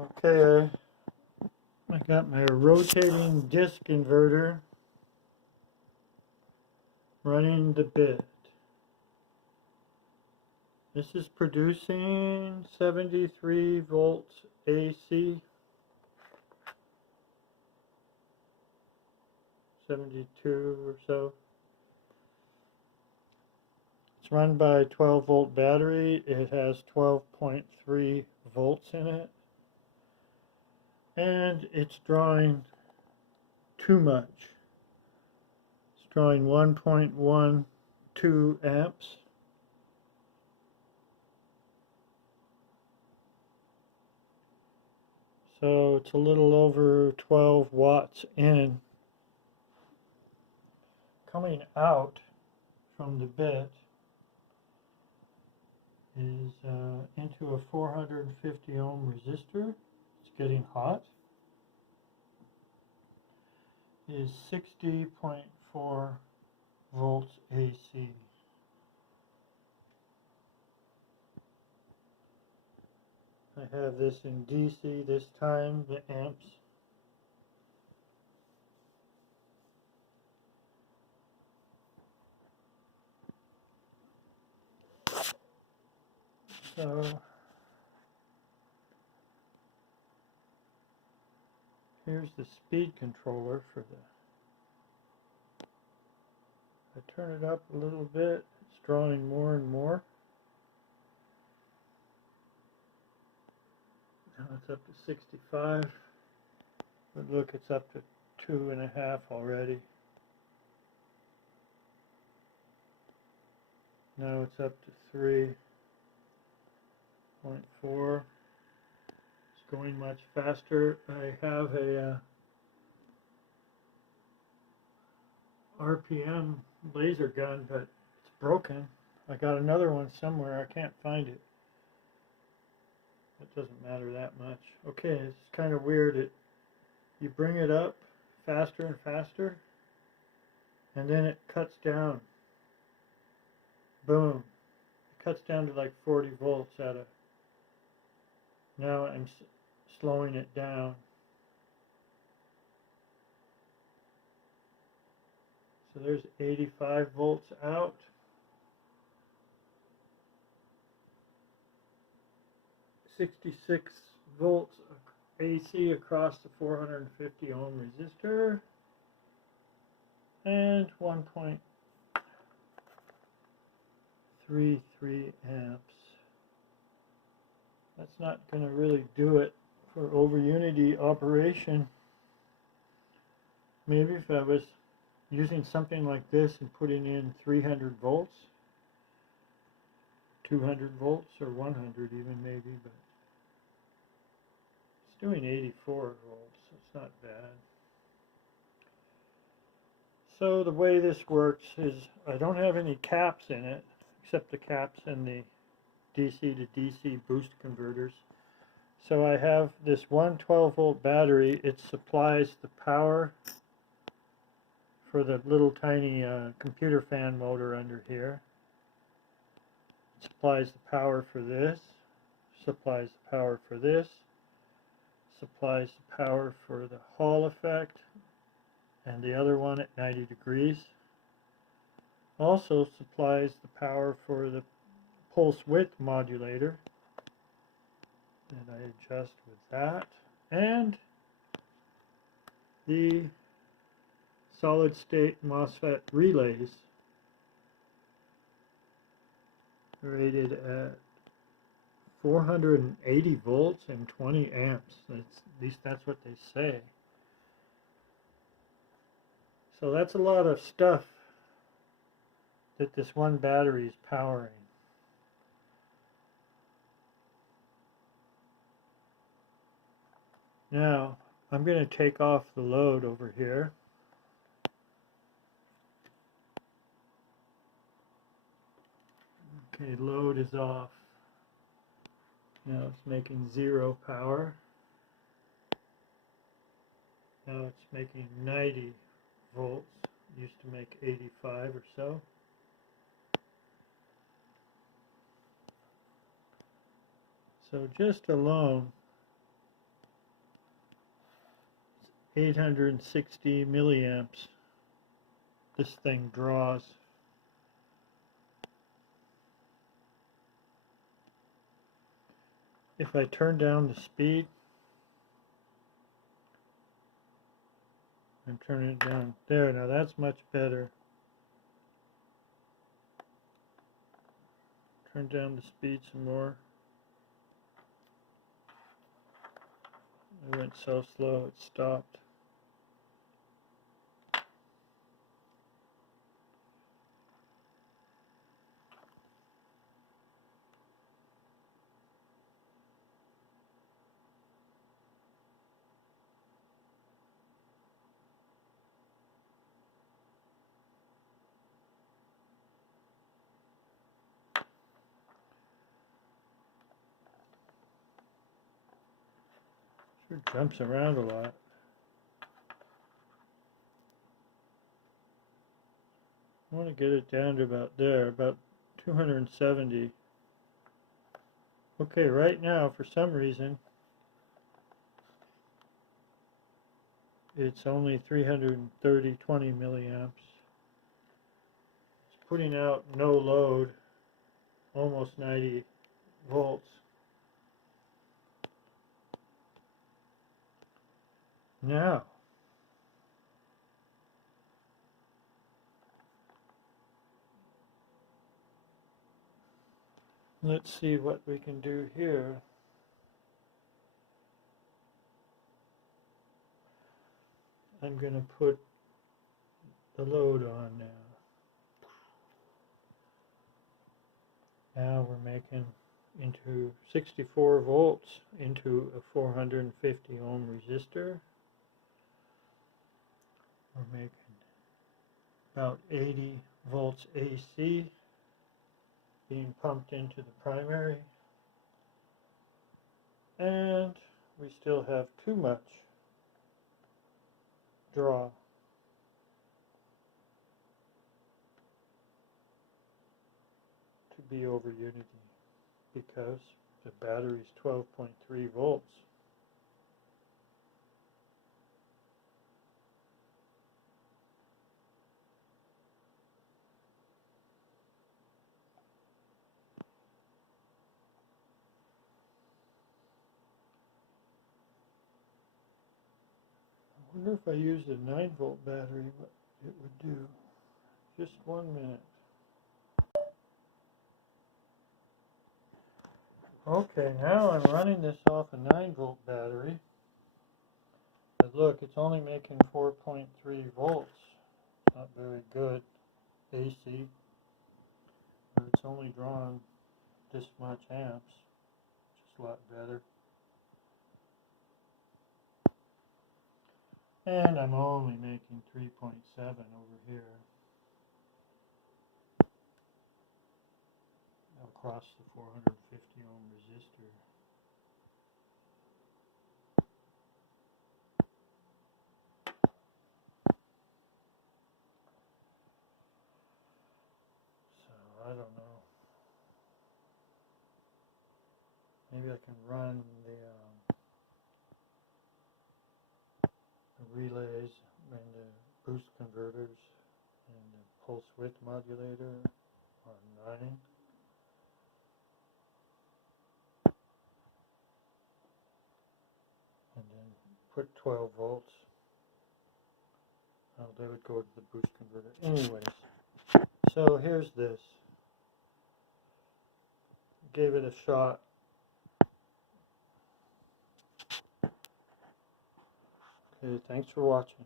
Okay, I got my rotating disc inverter running the bit. This is producing 73 volts AC, 72 or so. It's run by a 12 volt battery. It has 12.3 volts in it. And it's drawing too much. It's drawing 1.12 amps. So it's a little over 12 watts in. Coming out from the bit is into a 450 ohm resistor. It's getting hot. Is 60.4 volts AC. I have this in DC this time, the amps. So here's the speed controller for the. I turn it up a little bit, it's drawing more and more. Now it's up to 65. But look, it's up to 2.5 already. Now it's up to 3.4. It's going much faster. I have a RPM laser gun, but it's broken. I got another one somewhere. I can't find it. It doesn't matter that much. Okay, it's kind of weird. You bring it up faster and faster, and then it cuts down. Boom. It cuts down to like 40 volts at a. Now I'm slowing it down. So there's 85 volts out. .66 volts AC across the 450 ohm resistor, and 1.33 amps. That's not going to really do it for over unity operation. Maybe if I was using something like this and putting in 300 volts, 200 volts, or 100 even maybe, but it's doing 84 volts, so it's not bad. So the way this works is I don't have any caps in it, except the caps in the DC to DC boost converters. So I have this one 12 volt battery. It supplies the power for the little tiny computer fan motor under here. It supplies the power for this, supplies the power for this, supplies the power for the Hall effect, and the other one at 90 degrees. Also supplies the power for the pulse width modulator, and I adjust with that, and the solid state MOSFET relays rated at 480 volts and 20 amps. At least that's what they say. So that's a lot of stuff that this one battery is powering. Now I'm going to take off the load over here. Okay, load is off. Now it's making 0 power. Now it's making 90 volts. Used to make 85 or so. So just alone, 860 milliamps this thing draws. If I turn down the speed and turn it down there, now that's much better. Turn down the speed some more. It went so slow it stopped. Sure jumps around a lot. I want to get it down to about there, about 270. Okay, right now, for some reason, it's only 320 milliamps. It's putting out no load, almost 90 volts. Now, let's see what we can do here. I'm going to put the load on now. Now we're making into 64 volts into a 450 ohm resistor. We're making about 80 volts AC being pumped into the primary, and we still have too much draw. To be over unity, because the battery is 12.3 volts. I wonder if I used a 9-volt battery, what it would do. Just 1 minute. Okay, now I'm running this off a 9-volt battery. But look, it's only making 4.3 volts. Not very good AC. But it's only drawing this much amps, which is a lot better. And I'm only making 3.7 over here across the 450 ohm resistor. So I don't know. Maybe I can run the relays and the boost converters and the pulse width modulator on 9. And then put 12 volts. Oh, they would go to the boost converter. Anyways, so here's this. Gave it a shot. Okay, thanks for watching.